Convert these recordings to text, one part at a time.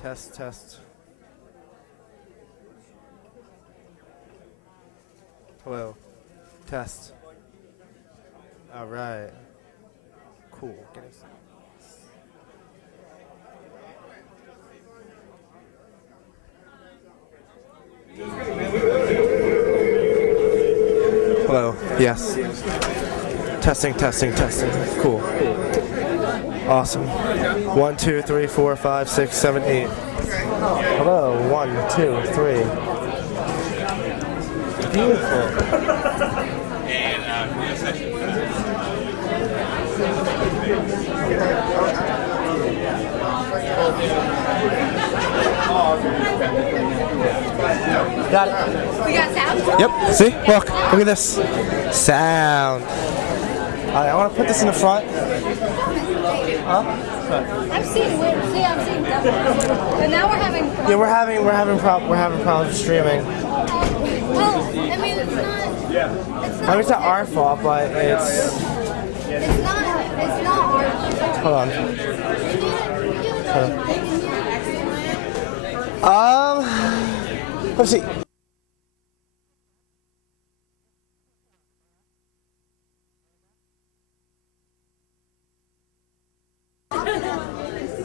Test, test. Hello. Test. All right. Cool. Get us. Hello. Yes. Testing, testing, testing. Cool. Awesome. 1, 2, 3, 4, 5, 6, 7, 8. Hello. 1, 2, 3. Beautiful. Got it. We got sound? Yep. See? Look at this. Sound. All right, I want to put this in the front. Huh? I'm seeing them. But now we're having. Yeah, we're having problems streaming. Well, I mean, it's not. I mean, it's not our fault, but it's. It's not our. Hold on. Let's see.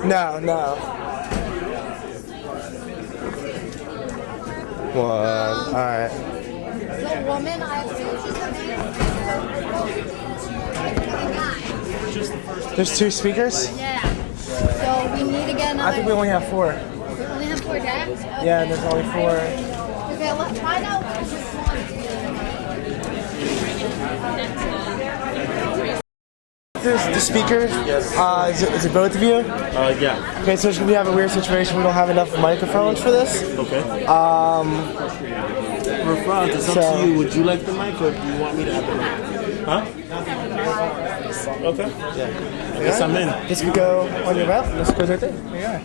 No. One. All right. The woman, I assume she's a man. There's 2 speakers. Yeah. So we need to get another. I think we only have 4. We only have 4 jacks? Okay. Yeah, there's only 4. Okay, let's find out which one. The speaker. Is it both of you? Yeah. Okay, so we have a weird situation. We don't have enough microphones for this. Okay. Refrans, it's up to you. Would you like the mic or do you want me to have the mic? Huh? Okay. Yeah. I guess I'm in. This could go on your left. This goes right there. There you are.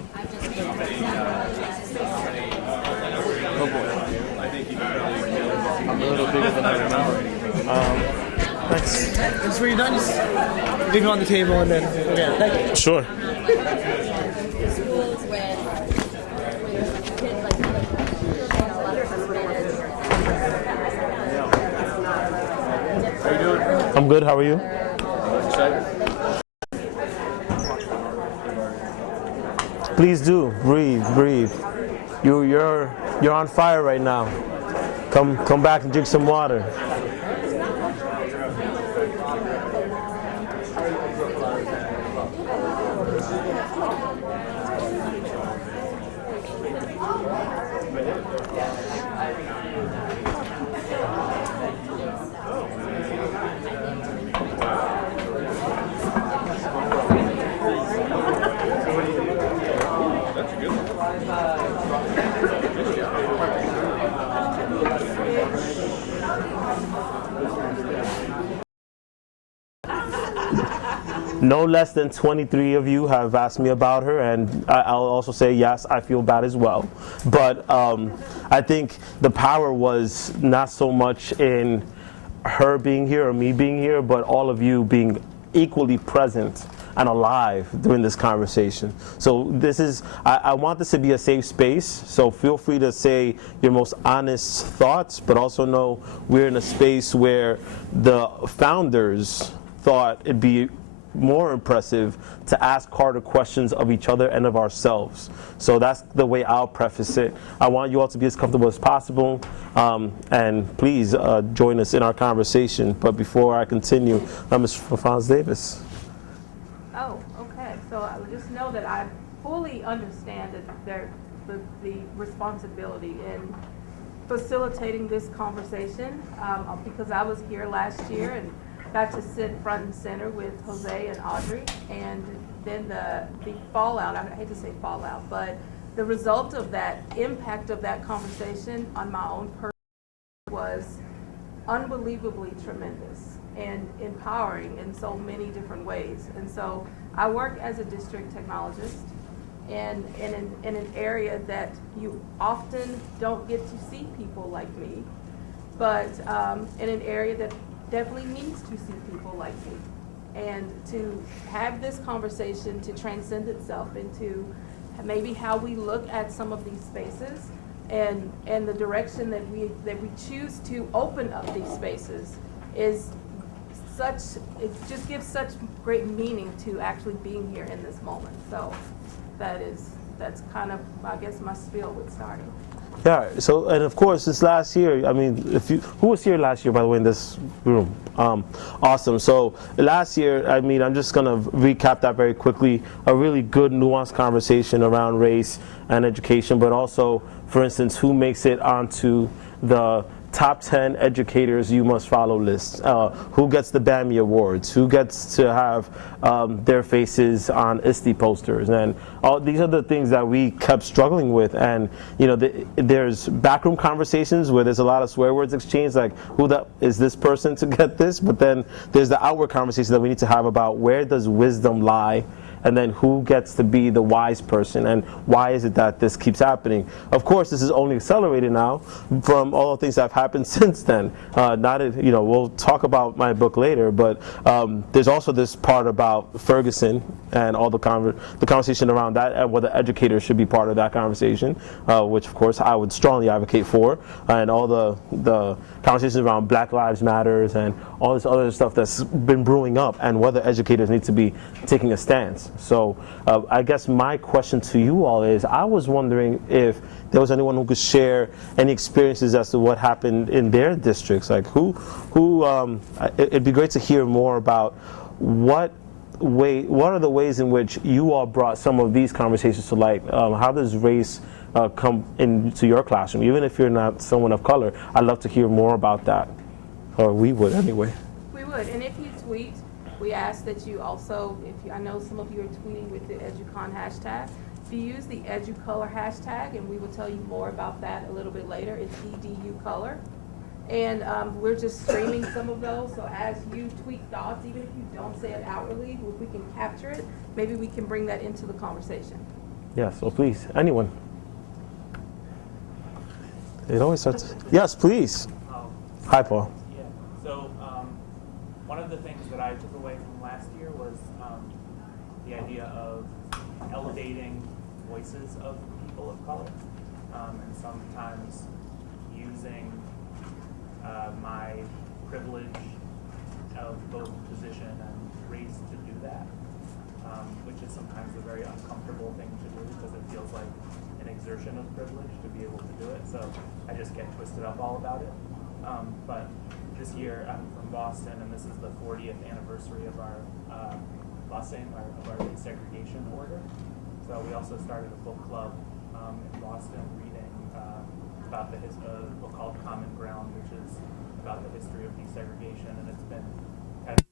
Oh boy. I'm a little bigger than I remember. Thanks. That's where you're done. Just leave it on the table and then. Yeah. Thank you. Sure. I'm good. How are you? Please do breathe. You're on fire right now. Come back and drink some water. No less than 23 of you have asked me about her, and I'll also say yes, I feel bad as well. But I think the power was not so much in her being here or me being here, but all of you being equally present and alive during this conversation. So this is, I want this to be a safe space, so feel free to say your most honest thoughts, but also know we're in a space where the founders thought it'd be more impressive to ask harder questions of each other and of ourselves. So that's the way I'll preface it. I want you all to be as comfortable as possible, and please join us in our conversation. But before I continue, Mr. Franz Davis. Oh, okay. So I just know that I fully understand that the responsibility in facilitating this conversation, because I was here last year and got to sit front and center with Jose and Audrey, and then the fallout, I hate to say fallout, but the result of that, impact of that conversation on my own person was unbelievably tremendous and empowering in so many different ways. And so I work as a district technologist and in an area that you often don't get to see people like me, but in an area that definitely needs to see people like me. And to have this conversation to transcend itself into maybe how we look at some of these spaces, and the direction that we choose to open up these spaces is it just gives such great meaning to actually being here in this moment. So that's kind of, I guess, my spiel with starting. Yeah, so, and of course, this last year, I mean, who was here last year, by the way, in this room? Awesome. So last year, I mean, I'm just going to recap that very quickly. A really good, nuanced conversation around race and education, but also, for instance, who makes it onto the top 10 educators you must follow list, who gets the BAMI awards, who gets to have their faces on ISTE posters, and all these are the things that we kept struggling with. And there's backroom conversations where there's a lot of swear words exchanged, like is this person to get this, but then there's the outward conversation that we need to have about where does wisdom lie, and then who gets to be the wise person, and why is it that this keeps happening. Of course, this is only accelerated now from all the things that have happened since then. We'll talk about my book later, but there's also this part about Ferguson and all the conversation around that, and whether educators should be part of that conversation, which of course I would strongly advocate for, and all the conversations around Black Lives Matters and all this other stuff that's been brewing up, and whether educators need to be taking a stance. So I guess my question to you all is, I was wondering if there was anyone who could share any experiences as to what happened in their districts. Like it'd be great to hear more about what are the ways in which you all brought some of these conversations to light. How does race come into your classroom? Even if you're not someone of color, I'd love to hear more about that. Or we would anyway. We would, and if you tweet, we ask that you also, I know some of you are tweeting with the EduCon hashtag. If you use the EduColor hashtag, and we will tell you more about that a little bit later, it's EduColor. And we're just streaming some of those, so as you tweet thoughts, even if you don't say it outwardly, if we can capture it, maybe we can bring that into the conversation. Yes, so please, anyone. It always starts. Yes, please. Hi, Paul. Yeah. So one of the things that I took away from last year was the idea of elevating voices of people of color, and sometimes using my privilege of both position and race to do that, which is sometimes a very uncomfortable thing to do because it feels like an exertion of privilege to be able to do it. So I just get twisted up all about it. But this year I'm from Boston, and this is the 40th anniversary of our busing, of our desegregation order. So we also started a book club in Boston reading about a book called Common Ground, which is about the history of desegregation, and it's been kind of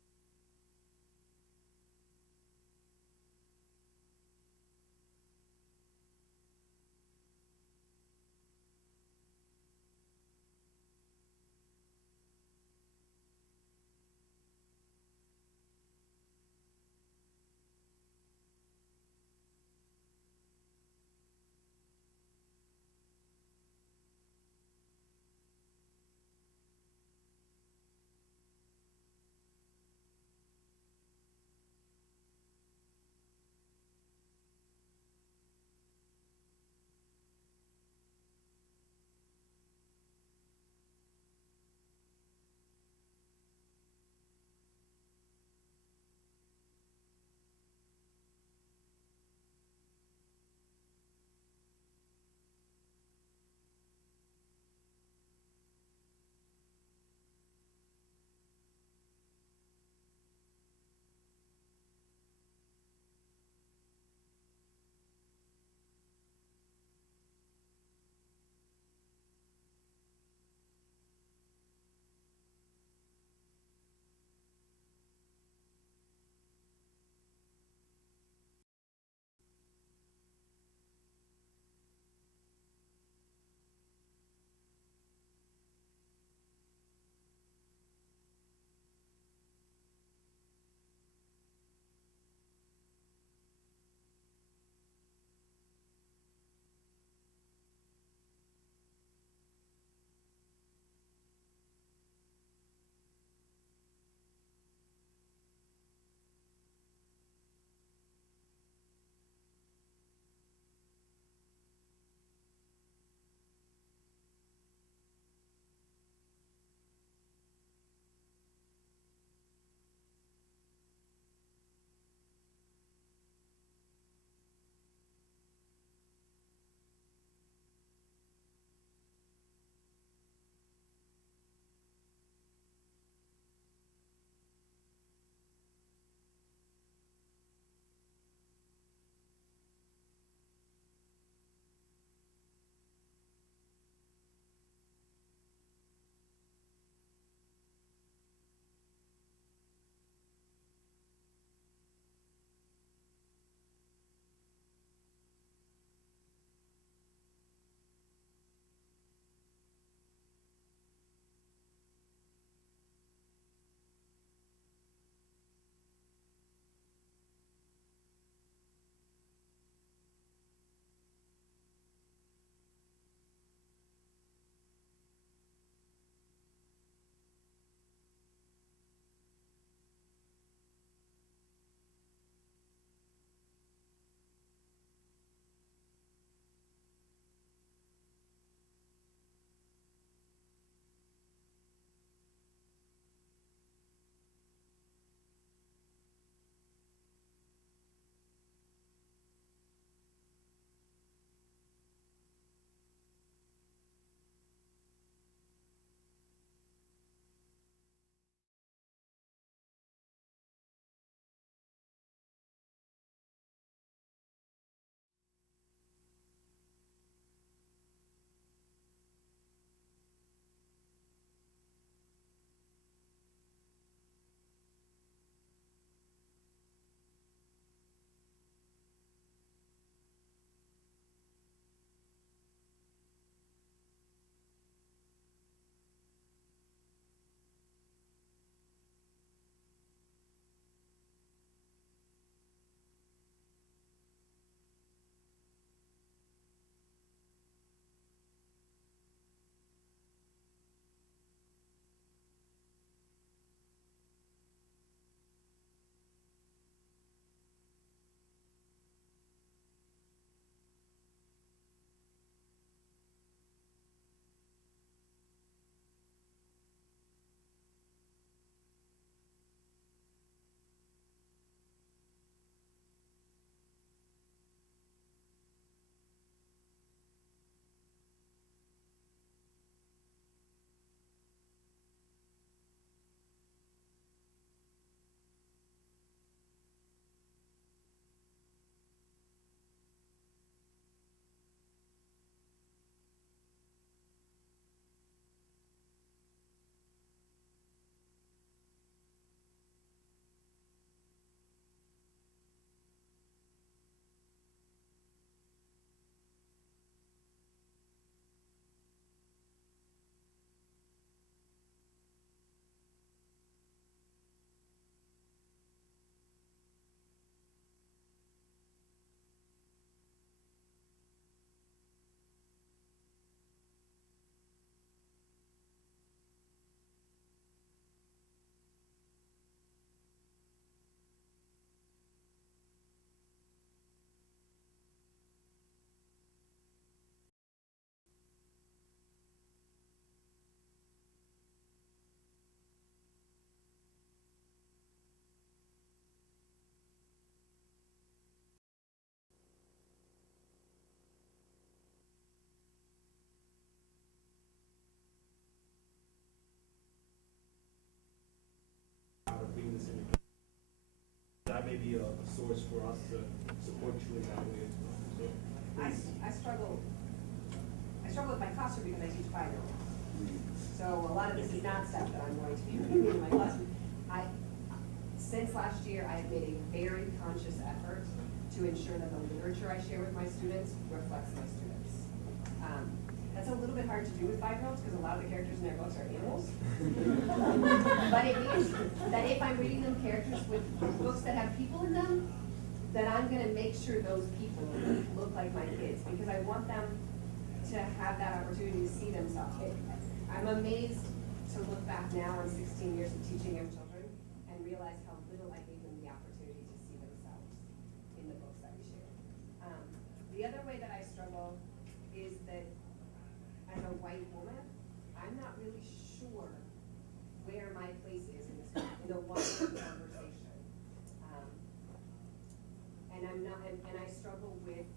that may be a source for us to support you in that way as well. So, I struggle with my classroom because I teach 5-year-olds. So a lot of this is not stuff that I'm going to be reading in my classroom. Since last year, I have made a very conscious effort to ensure that the literature I share with my students reflects my students. That's a little bit hard to do with 5-year-olds because a lot of the characters in their books are animals. But it means that if I'm reading them characters with books that have people in them, then I'm gonna make sure those people look like my kids because I want them to have that opportunity to see themselves. I'm amazed to look back now on 16 years of teaching young children and realize how little I gave them the opportunity to see themselves in the books that we share. The other way that I struggle is that as a white woman, I'm not really sure where my place is in this in the wider conversation. And I struggle with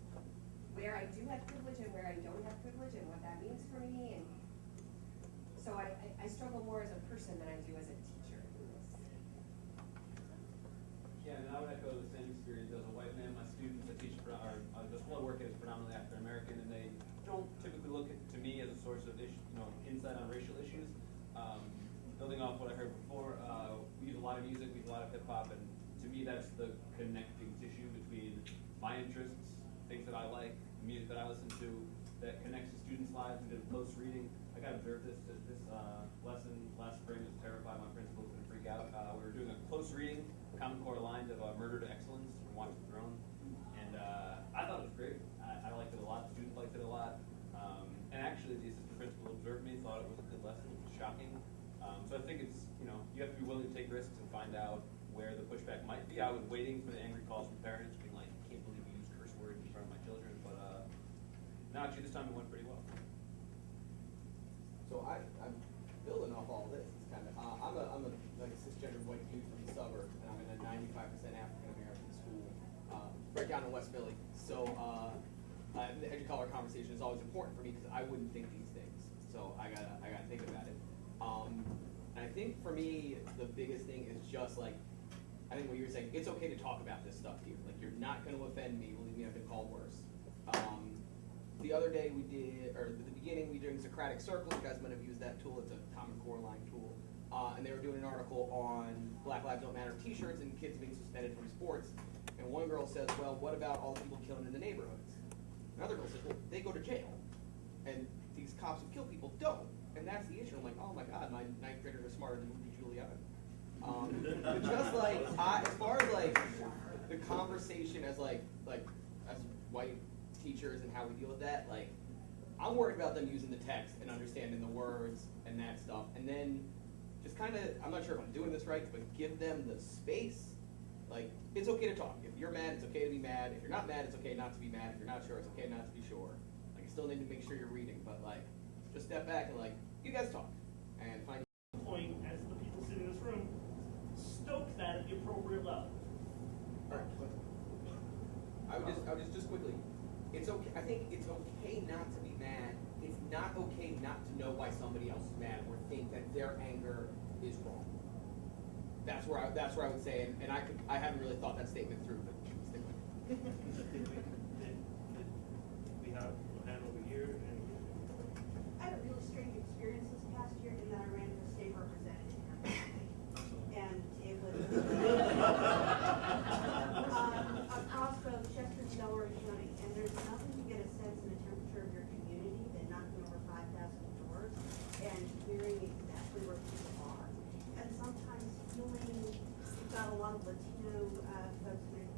where I do have privilege and where I don't have privilege and what that means for me. And so I struggle more as a person than I do as a teacher in this. Yeah, and I would echo the same experience as a white man. My students I teach, the school I work at is predominantly African American, and they don't typically look to me as a source of insight on racial issues. Building off what I heard before, we use a lot of music, we use a lot of hip hop, and to me that's the connecting tissue between my interests, things that I like, music that I listen to, that connects to students' lives. We did close reading. I got observed this lesson last spring. Was terrified. My principal was going to freak out. We were doing a close reading, Common Core lines of Murder to Excellence from Watch the Throne, and I thought it was great. I liked it a lot. The students liked it a lot. And actually, the assistant principal observed me, thought it was a good lesson. It was shocking. So I think it's, you have to be willing to take risks and find out where the pushback might be. I was waiting for the angry calls from parents being like, I can't believe you use curse words in front of my children, but no, actually this time it went pretty well. So I'm building off all this. It's kind of I'm a like a cisgender white dude from the suburb, and I'm in a 95% African American school right down in West Philly. So the EduCon conversation is always important for me because I wouldn't think these things. So I gotta think about it. And I think for me the biggest thing is just like I think what you were saying. It's okay to talk about this stuff here. Like you're not going to offend me. Believe me, I've been called worse. The other day we did, or at the beginning we were doing Socratic Circles. You guys might have used that tool. It's a Common Core line tool. And they were doing an article on Black Lives Don't Matter t-shirts and kids being suspended from sports. And one girl says, well, what about all the people killing in the neighborhoods? Another girl says, well, they go to jail. And these cops who kill people don't. And that's the issue. I'm like, oh my God, my ninth graders are smarter than Rudy Giuliani. But just like, as far as like the conversation as as white teachers and how we deal with that, like, I'm worried about them using the text and understanding the words and that stuff. And then just kind of, I'm not sure if I'm doing this right, but give them the space. Like, it's okay to talk. If you're mad, it's okay to be mad. If you're not mad, it's okay not to be mad. If you're not sure, it's okay not to be sure. Like, you still need to make sure you're reading, but like, just step back and like, you guys talk and find point as the people sitting in this room, stoke that at the appropriate level. I would just quickly. It's okay. I think it's okay not to be mad. It's not okay not to know why somebody else is mad or think that their anger is wrong. That's where I would say, and I haven't really thought that statement through, but stick with it. We have a hand over here. I had a really strange experience this past year in that I ran for state representative. And it was across both Chester and Delaware County. And there's nothing to get a sense and a temperature of your community than knocking over 5,000 doors and hearing exactly where people are. And sometimes feeling, you've got a lot of Latino folks in your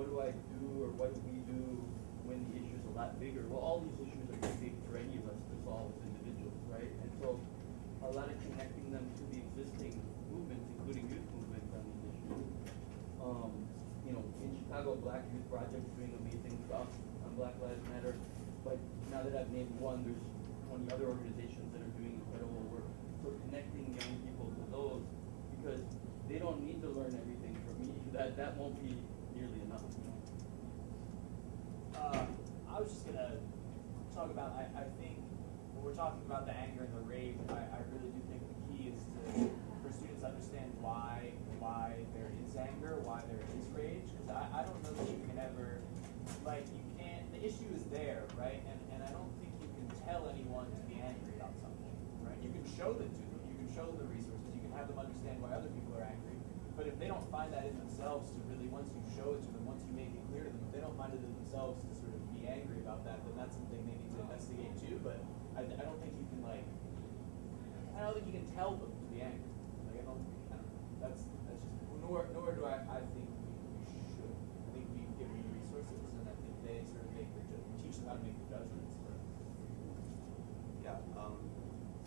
what do I do or what do we do when the issue is a lot bigger? Well, all these issues are too big for any of us to solve as individuals, right? And so a lot of connecting them to the existing movements, including youth movements on these issues. You know, in Chicago, Black Youth Project is doing amazing stuff on Black Lives Matter. But now that I've named one, there's 20 other organizations that are doing incredible work. So connecting young people to those, because they don't need to learn everything from me. That won't be nearly enough. I was just gonna talk about, I think when we're talking about the anger and the rage, I really do think the key is for students to understand why there is anger, why there is rage, because I don't know that you can ever, like, you can't, the issue is there, right? And I don't think you can tell anyone to be angry about something, right? You can show them to them, you can show them the resources, you can have them understand why other people are angry, but if they don't find that in themselves to really, once you show it to them, once you make it clear to them, if they don't find it in themselves to sort of be angry about that, then that's something they need to investigate too, but I don't think you can, like, I don't think you can tell them to be angry. Like, I don't know, that's just, nor do I think we should. I think we give them the resources, and I think they sort of teach them how to make the judgments. Yeah,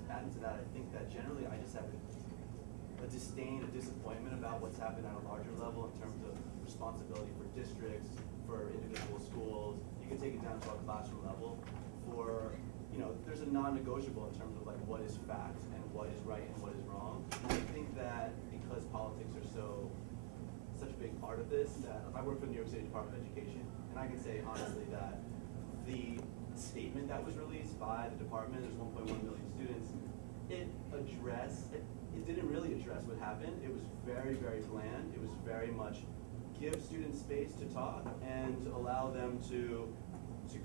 adding to that, I think that generally I just have a disdain, a disappointment about what's happened at a larger level in terms of responsibility for districts, for individual schools. You can take it down to a classroom level for, you know, there's a non-negotiable in terms of like what is fact and what is right and what is wrong. And I think that because politics are such a big part of this, that I work for the New York City Department of Education, and I can say honestly that the statement that was released by the department, there's 1.1 million students, it didn't really address what happened. It was very, very bland. It was very much give students space to talk and allow them to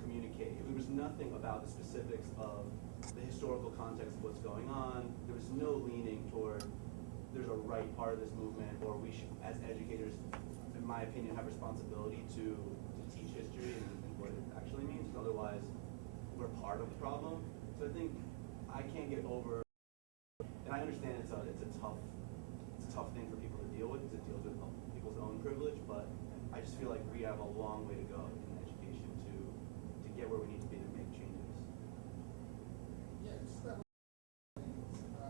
communicate. There was nothing about the specifics of the historical context of what's going on. There was no leaning toward there's a right part of this movement, or we should, as educators, in my opinion, have responsibility to teach history and what it actually means. Otherwise, we're part of the problem. So I think I can't get over, and I understand it's a tough thing for people to deal with because it deals with people's own privilege, but I just feel like we have a long way to go in education to get where we need to be to make changes. Yeah, just that. So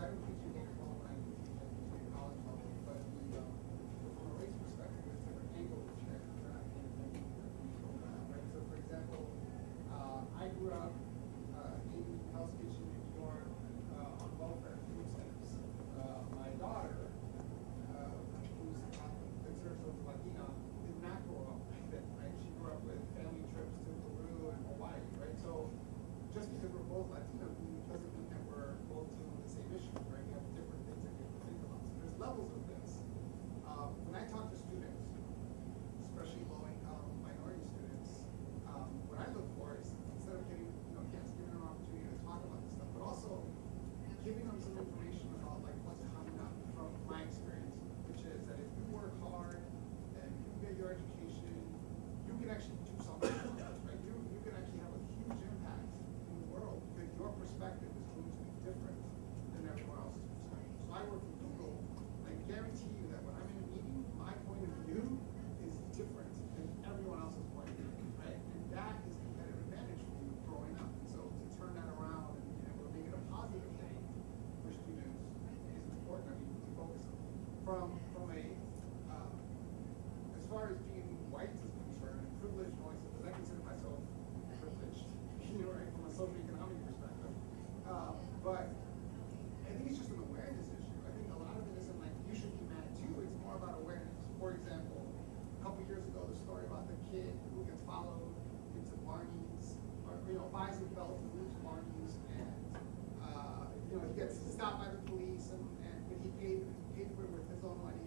I don't teach you local online, I teach at college level, but from a race perspective, there's different angles that you're not paying attention to the program, right? So for example, I grew up in Hell's Kitchen in New York on welfare food stamps. My daughter, who's considered herself Latina, did not grow up like that, right? She grew up with family trips to Peru and Hawaii, right? So just because we're both Latino doesn't mean that we're both dealing with the same issues, right? We have different things that we have to think about. So there's levels of this. When I talk to students, especially low-income minority students, what I look for is instead of getting, giving them an opportunity to talk about this stuff, but also giving them some information about like what's coming up from my experience, which is that if you work hard and you get your education, you can actually do something about this, right? You can actually have a huge impact in the world because your perspective is going to be different than everyone else's perspective. So I work for Google, and I guarantee you that when I'm in a meeting, my point of view is different than everyone else's point of view, right? And that is a competitive advantage for you growing up. And so to turn that around and we're making a positive thing for students is important. I mean, to focus on. From a as far as being white is concerned, and privileged voices, because I consider myself privileged, right, from a socioeconomic perspective. But I think it's just an awareness issue. I think a lot of it isn't like you should be mad too. It's more about awareness. For example, a couple years ago, the story about the kid who gets followed into Barney's, or buys a belt and moves Barney's, and he gets stopped by the police, but he paid for it with his own money,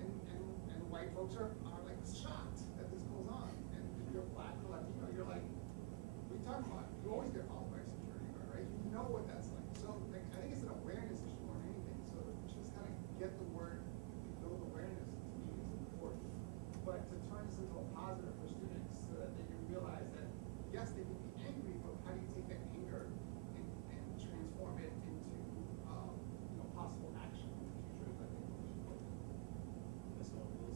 and white folks are like shocked that this goes on. And if you're black or Latino, you're like, what are you talking about? You always get followed by a security guard, right? You know what that's like. So like, I think it's an awareness issue more than anything. So just kind of get the word, to build awareness to me is important. But to turn this into a positive for students so that they can realize that yes, they can be angry, but how do you take that anger and transform it into possible action in the future is I think most important. Ms. Wilson,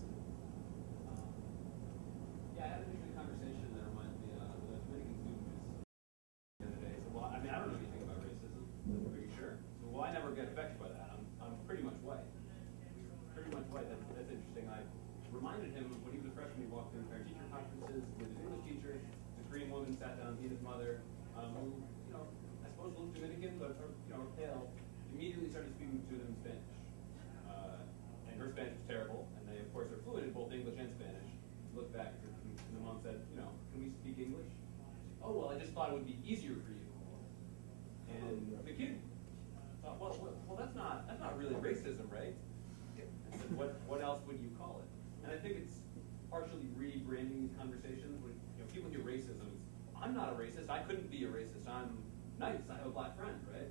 partially rebranding these conversations. When people hear racism, I'm not a racist. I couldn't be a racist. I'm nice. I have a black friend, right?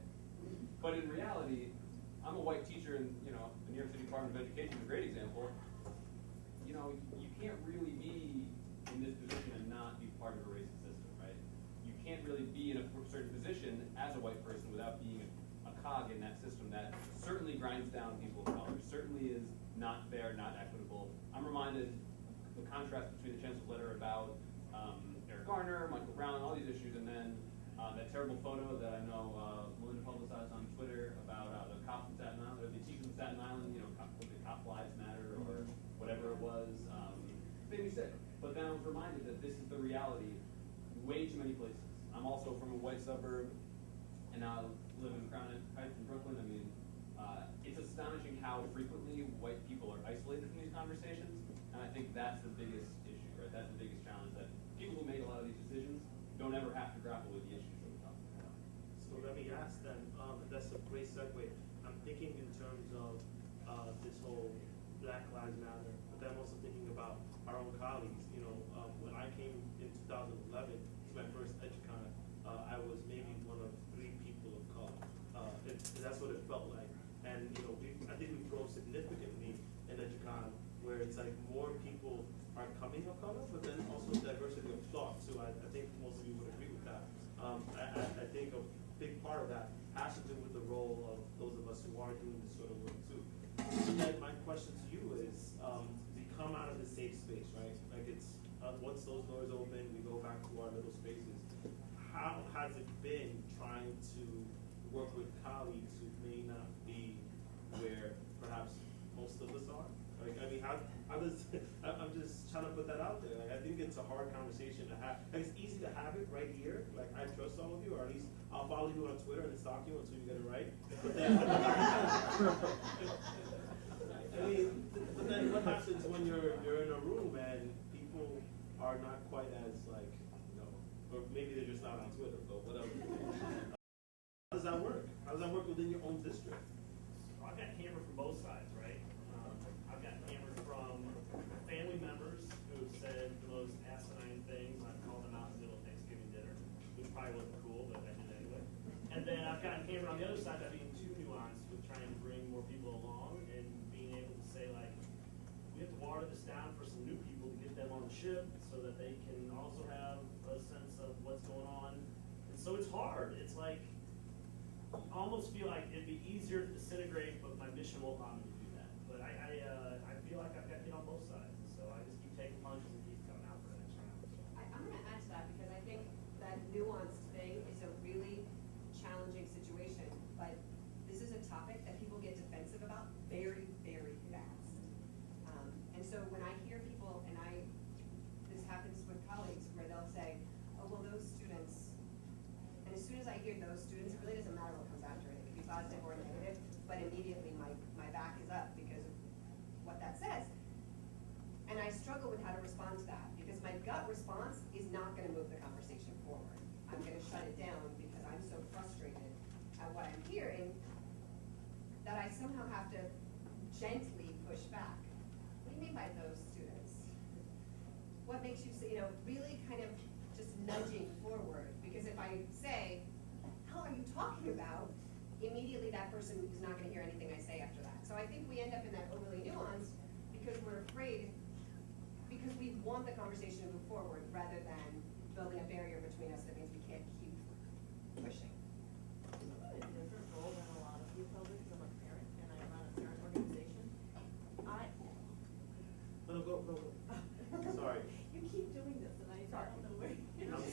But in reality, I'm a white teacher in the New York City Department of Education is a great example. You can't really be in this position and not be part of a racist system, right? You can't really be in a certain position as a white person without being a cog in that system that certainly grinds down people of color, certainly is not fair, not equitable. I'm reminded the contrast between the Chancellor's letter about Eric Garner, Michael Brown, all these issues, and then that terrible photo that I know Melinda publicized on Twitter about the cops in Staten Island, or the teachers in Staten Island, cop lives matter or whatever it was. Made me sick. But then I was reminded that this is the reality way too many places. I'm also from a white suburb, and now I live in Crown Heights in Brooklyn. I mean, it's astonishing how frequently white people are isolated from these conversations, and I think that's the biggest issue, right? That's the biggest challenge, that people who make a lot of these decisions don't ever have to grapple with the issues that we're talking about. So let me ask then, that's a great segue. I'm thinking in terms of this whole Black Lives Matter, but then I'm also thinking about our own colleagues. When I came in 2011 to my first EduCon, I was maybe one of 3 people of color. That's what it felt like. And I think we've grown significantly in EduCon, where it's like more people are coming of color, but then also diversity of thought. So I think most of you would agree with that. I think a big part of that has to do with the role of those of us who are doing this sort of work too. So then my question to you is, we come out of the safe space, right? Like it's, once those doors open, we go back to our little spaces. How has it been trying to work with colleagues who may not be where perhaps most of us are? Like, I mean, how does, I'm just trying to put that out there. Like, I think it's a hard conversation to have. Like, it's easy to have it right here. Like, I trust all of you, or at least I'll follow you on Twitter and stalk you until you get it right. But then, I mean, but then what happens when you're in a room and people are not quite as like, or maybe they're just not on Twitter, but whatever. How does that work? How does that work within your own district? Well, I've got hammered from both sides, right? I've got hammered from family members who have said the most asinine things. I've called them out in the middle of Thanksgiving dinner, which probably wasn't cool, but I did anyway. And then I've gotten hammered on the other side by being too nuanced with trying to bring more people along and being able to say, like, we have to water this down for some new people to get them on the ship so that they can also have a sense of what's going on. And so it's hard. It's like, I almost feel like it'd be easier to disintegrate, but my mission won't allow me to do that. But I feel like I've got hit on both sides, so I just keep taking punches and keep coming out for the next round. So. I'm going to add to that because I think that nuanced thing is a really challenging situation, but this is a topic that people get defensive about very, very fast. And so when I hear people, and this happens with colleagues where they'll say, oh, well, those students, and as soon as I hear those students, it really doesn't matter what comes after it. It could be positive or negative, but immediately my back is up because of what that says. And I struggle with how to respond to that because my gut response is not going to move the conversation forward. I'm going to shut it down because I'm so frustrated at what I'm hearing that I somehow have to gently push back. What do you mean by those students? What makes you say, really kind of just nudging forward? Because if I say, how are you talking about? Immediately that person is not going to hear anything I say after that. So I think we end up in that overly nuanced because we're afraid, because we want the conversation to move forward rather than building a barrier between us that means we can't keep pushing. I'm in a different role than a lot of people because I'm a parent and I run a parent organization. No, go. Sorry. You keep doing this and I don't know where. I'm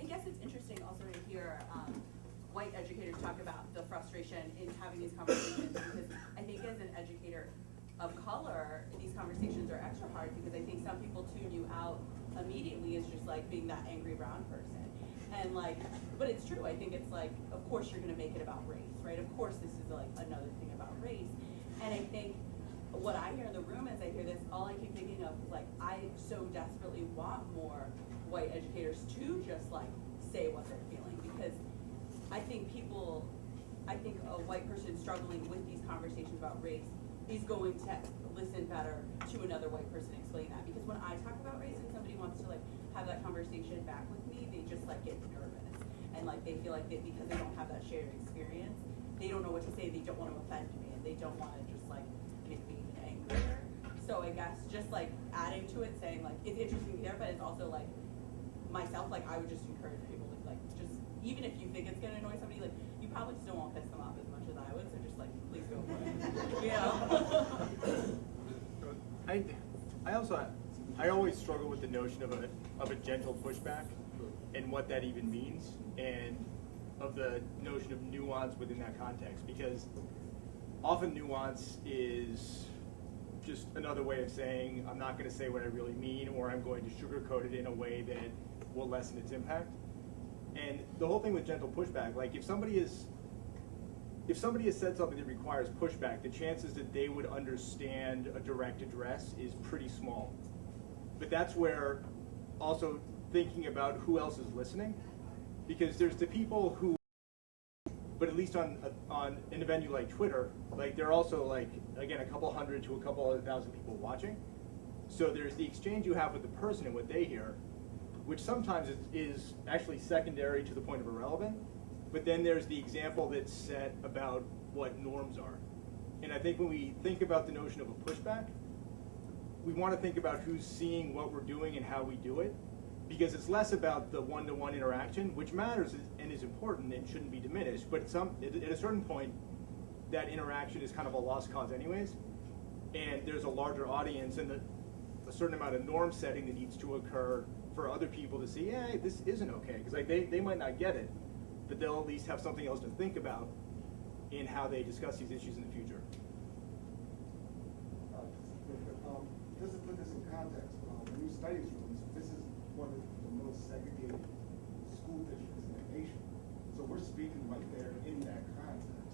I guess it's interesting also to hear white educators talk about the frustration in having these conversations, because I think as an educator of color, these conversations are extra hard because I think some people tune you out immediately as just like being that angry brown person. And like, but it's true, I think it's like, of course you're gonna make it about race, right? Of course this is like another thing about race. And I think what I hear in the room as I hear this, all I keep thinking of is like, I so desperately want more white educators to just like say what they're feeling, because I think a white person struggling with these conversations about race is going to listen better to another white person explain that. Because when I talk about race and somebody wants to like have that conversation back with me, they just like get nervous. And like they feel like because they don't have that shared experience, they don't know what to say, they don't want to offend me, and they don't want to just like make me even angrier. So I guess just like adding to it, saying like it's interesting to hear, but it's also like myself, like I would just encourage people to like just, even if you think it's gonna annoy somebody, like you probably still won't piss them off as much as I would, so just like please go for it. You know? I always struggle with the notion of a gentle pushback and what that even means, and of the notion of nuance within that context, because often nuance is just another way of saying I'm not going to say what I really mean, or I'm going to sugarcoat it in a way that will lessen its impact. And the whole thing with gentle pushback, like if somebody has said something that requires pushback, the chances that they would understand a direct address is pretty small. But that's where also thinking about who else is listening, because there's the people who, but at least on in a venue like Twitter, like there are also like, again, a couple hundred to a couple other thousand people watching. So there's the exchange you have with the person and what they hear, which sometimes is actually secondary to the point of irrelevant. But then there's the example that's set about what norms are. And I think when we think about the notion of a pushback, we want to think about who's seeing what we're doing and how we do it, because it's less about the one-to-one interaction, which matters and is important and shouldn't be diminished, but at a certain point, that interaction is kind of a lost cause anyways, and there's a larger audience and a certain amount of norm setting that needs to occur for other people to see, hey, this isn't okay, because like they might not get it, but they'll at least have something else to think about in how they discuss these issues in the future. Just to put this in context, when you study rooms, this is one of the most segregated school districts in the nation. So we're speaking right there in that context,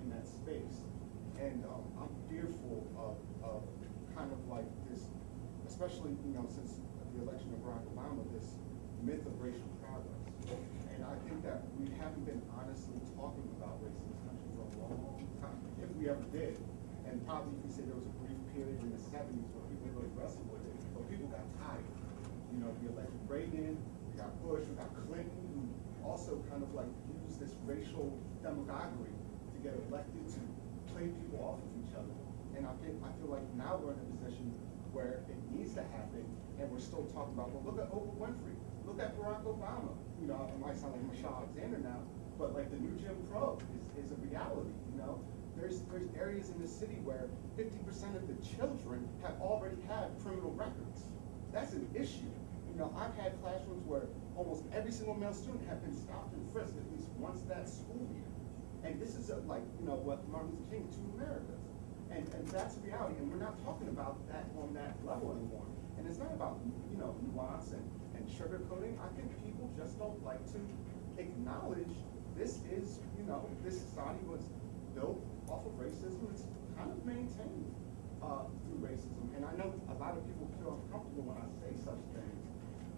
in that space. And I'm fearful of kind of like this, especially, since the election of Barack Obama, this myth of racial progress. And I think that we haven't been honestly talking about race in this country for a long, long time, if we ever did. And probably you can say there was a brief period in the 70s where people really wrestled with it, but people got tired. We elected Reagan, we got Bush, we got Clinton, who also kind of like used this racial demagoguery to get elected to play people off of each other. And I feel like now we're in a position where it needs to happen, and we're still talking about, well, look at Oprah Winfrey, look at Barack Obama. It might sound like Michelle Alexander now, but like the new Jim Crow is a reality. There's areas in the city where 50% of the children have already had criminal records. That's an issue. I've had classrooms where almost every single male student have been stopped and frisked at least once that school year. And this is what Martin Luther King, two Americas. And that's a reality, and we're not talking about that on that level anymore. And it's not about, nuance and sugarcoating. I think people just don't like to acknowledge this is, this society was built off of racism. It's kind of maintained through racism. And I know a lot of people feel uncomfortable when I say such things,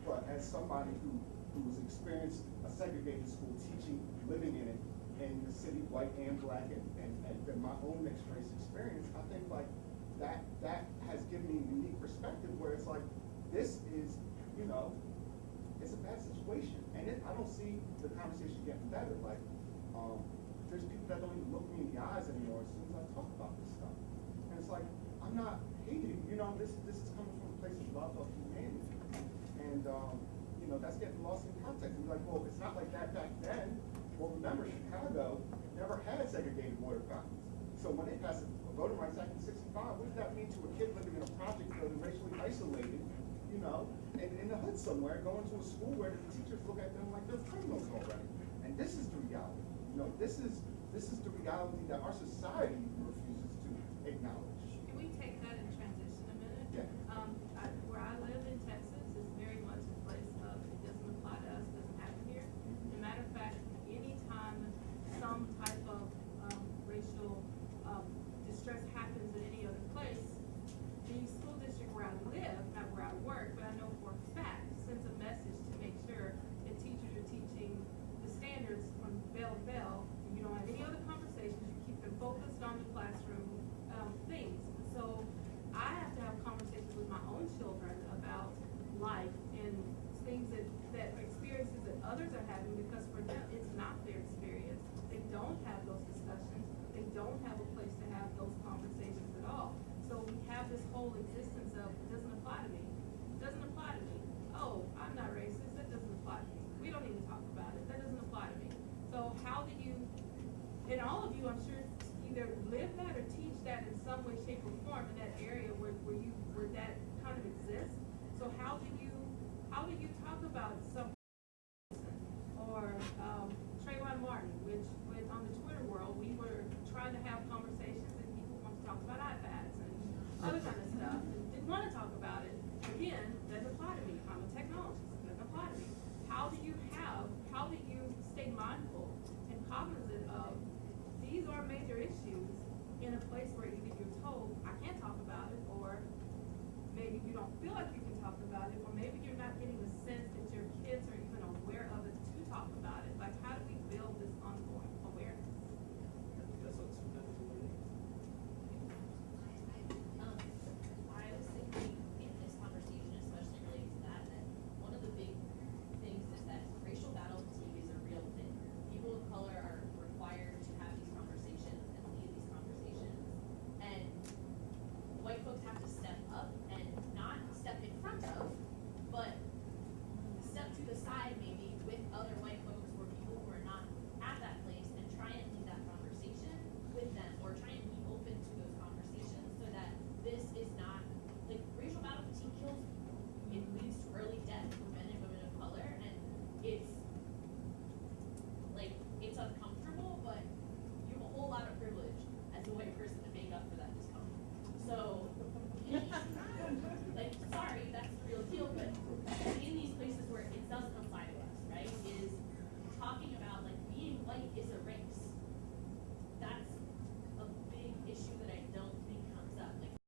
but as somebody who's experienced a segregated school, teaching, living in it, in the city, white and black, and my own mixed race experience, I think like that has given me a unique perspective where it's like, this is, it's a bad situation. And I don't see the conversation getting better. Like, there's people that don't even look me in the eyes anymore as soon as I talk about this stuff. And it's like, I'm not hating, this is coming from a place of love of humanity. And, that's getting lost in context. And you're like, well, it's not like that back then. Well, remember, Chicago never had segregated water fountains. So when they passed the Voting Rights Act in '65, what does that mean to a kid living in a project building, racially isolated, in the hood somewhere, going to a school where the teachers look at them like they're there's criminals already. And this is the reality. You know, this is the reality that our society refuses to acknowledge. Can we take that and transition a minute? Yeah. Where I live in Texas is very much a place of it doesn't apply to us, doesn't happen here. As a matter of fact, anytime some type of racial distress happens in any other place, the school district where I live, not where I work, but I know for a fact, sends a message to make sure that teachers are teaching the standards from bell to bell. You don't have any other conversations. You keep them focused on the classroom things. So I have to have conversations with my own children about life and things that experiences that others are having, because for them it's not their experience. They don't have those discussions. They don't have a place to have those conversations at all. So we have this whole existence of it doesn't apply to me. It doesn't apply to me. Oh, I'm not racist. That doesn't apply to me. We don't need to talk about it. That doesn't apply to me. So how do you, and all of you, I'm sure, either live that or teach that in some way, shape, or form in that area where that kind of exists. So how do you talk about something or Trayvon Martin, which on the Twitter world we were trying to have conversations and people want to talk about iPads and other kind of stuff and didn't want to talk about it. Again, doesn't apply to me. I'm a technologist. Doesn't apply to me. How do you stay mindful and cognizant of these are major issues in a place where either you're told I can't talk about it, or maybe you don't feel like you can talk about it, or maybe you're not getting the sense that your kids are even aware of it to talk about it. Like, how do we build this ongoing awareness? I was thinking in this conversation, especially related to that one of the big things is that racial battle fatigue is a real thing. People of color are required to have these conversations and lead these conversations. And white folks have to step up and not step in front of, but step to the side maybe with other white folks or people who are not at that place and try and lead that conversation with them, or try and be open to those conversations so that this is not, like, racial battle fatigue kills people. It leads to early death for men and women of color, and it's uncomfortable, but you have a whole lot of privilege as a white person to make up for that discomfort. So, like, sorry, that's the real deal, but in these places where it doesn't apply to us, right, is talking about, like, being white is a race. That's a big issue that I don't think comes up. Like,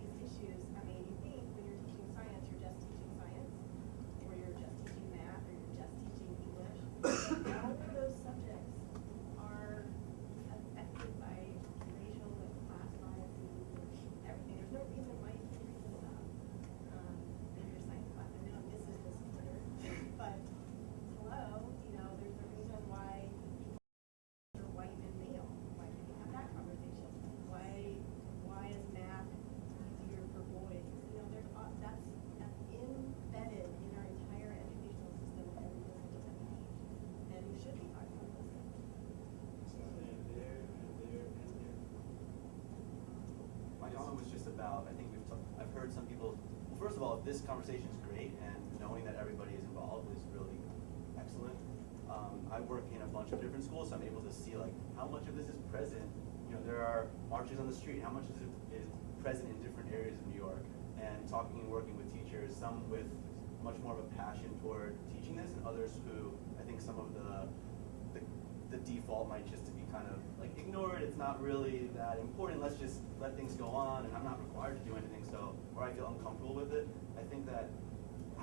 these issues, I mean, you think when you're teaching science, you're just teaching science, or you're just teaching math, or you're just teaching English. All of those subjects are affected by racial and class biases and everything. There's no reason why you can't bring this up in your science class. I know this is just Twitter, but hello, there's a reason why people are white and male. Why can't we have that conversation? Why is math easier for boys? There's that's embedded in our entire educational system and every discipline that we teach. And we should be talking about those things. My comment was just about, I've heard some people, well, first of all, this conversation is great, and knowing that everybody is involved is really excellent. I work in a bunch of different schools, so I'm able to see, like, how much of this is present. There are marches on the street, how much is present in different areas of New York, and talking and working with teachers, some with much more of a passion toward teaching this, and others who, I think some of the default might just to be kind of like ignore it, it's not really that important, let's just let things go on, and I'm not required to do anything, so, or I feel uncomfortable with it. I think that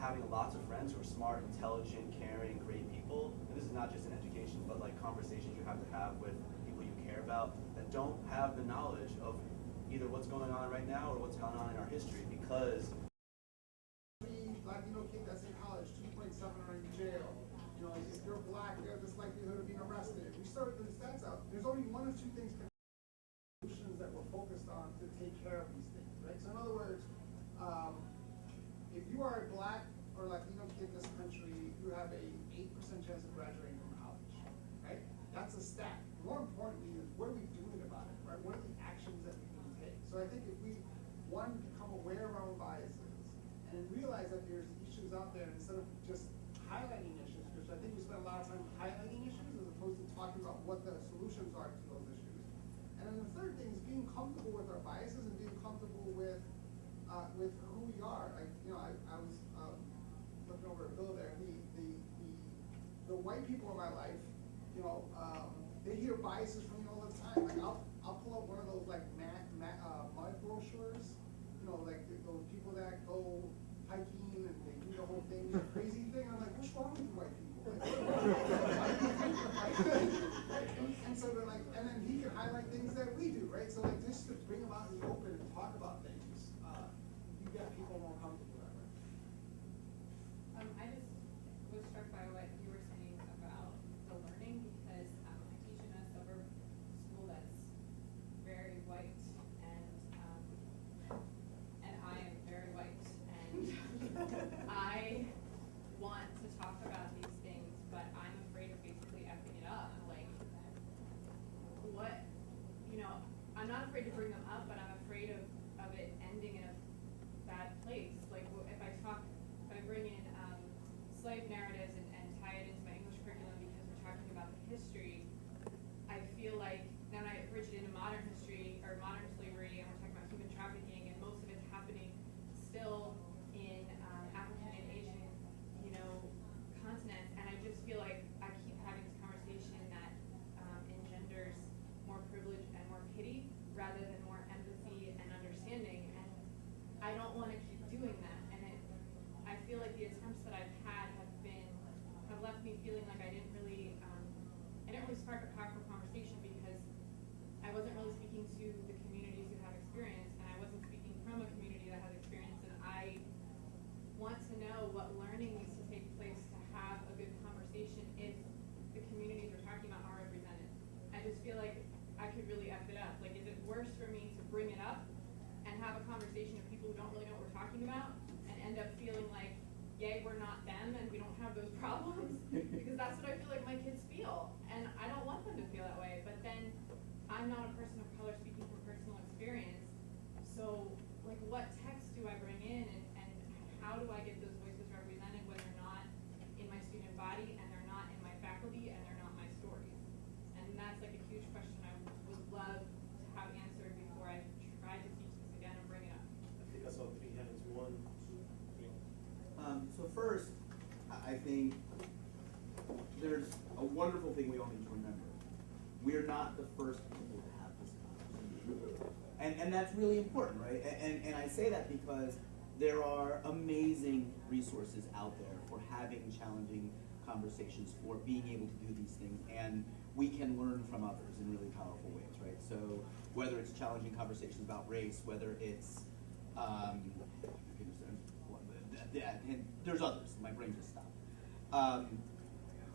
having lots of friends who are smart, intelligent, caring, great people, and this is not just in education, but like conversations you have to have with people you care about that don't have the knowledge of either what's going on right now or what's gone on in our history, because Latino kid that's in college, 2.7 are in jail. If you're black, you have this likelihood of being arrested. We started the stats out. There's only one or two things solutions that we're focused on to take care of these things, right? So in other words, if you are a black or Latino kid in this country, you have a 8% chance of graduating from college, right? That's a stat. More importantly is what are we doing about it, right? What are the actions that we need to take? So I think if we, one, become aware of our own biases and realize that there's issues out there, instead of just highlighting white people in my life, they hear biases from me all the time. Like I'll pull up one of those like mud brochures, like those people that go hiking and they do the whole thing, the crazy thing. I'm like, what's wrong with you white people? And so they're like, and then he can highlight things that we do, right? So like just to bring them out in the open and talk about things, you get people more comfortable that way. I just was struck by what you were saying about the learning because I teach in a suburb school that's very white and I am very white and I want to talk about these things, but I'm afraid of basically effing it up. Like, what, I'm not afraid to bring them up, but I'm afraid of it ending in a bad place. Like, if I bring in slave narratives and tie it into my English curriculum because we're talking about the history, I feel like then I bridge it into modern history or modern slavery, and we're talking about human trafficking, and most of it's happening still in African and Asian, continents, and I just feel like I keep having this conversation that engenders more privilege and more pity rather than more empathy and understanding, and I don't want to keep doing that, and I feel like the attempts that I've had have left me feeling like I didn't really spark a powerful conversation because I wasn't really speaking to the communities who have experience, and I wasn't speaking from a community that has experience, and I want to know what learning needs to take place to have a good conversation if the communities we're talking about are represented. I just feel like I could really F it up. Like, is it worse for me to bring it up and have a conversation of people who don't really know what we're talking about and end up feeling like, yay, we're not them and we don't have those problems? Because that's what I feel like my kids feel. And I don't want them to feel that way. But then I'm not a person of color speaking from personal experience. So, like, what text do I bring in and how do I get those voices represented when they're not in my student body and they're not in my faculty and they're not my stories? And that's like a huge question I would love to have answered before I try to teach this again and bring it up. I think I saw 3 hands. 1, 2, 3. So first, I think there's a wonderful thing we all need to remember. We're not the first people to have this conversation. And that's really important, right? And I say that because there are amazing resources out there for having challenging conversations, for being able to do these things, and we can learn from others in really powerful ways, right? So whether it's challenging conversations about race, whether it's, and there's others, my brain just stopped.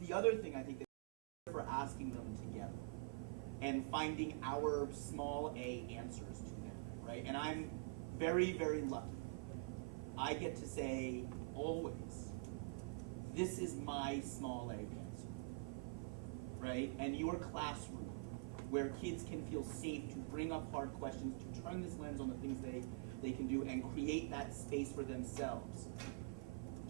The other thing I think that for asking them together and finding our small a answers to them, right? And I'm very, very lucky. I get to say always, this is my small a answer, right? And your classroom, where kids can feel safe to bring up hard questions, to turn this lens on the things they can do and create that space for themselves,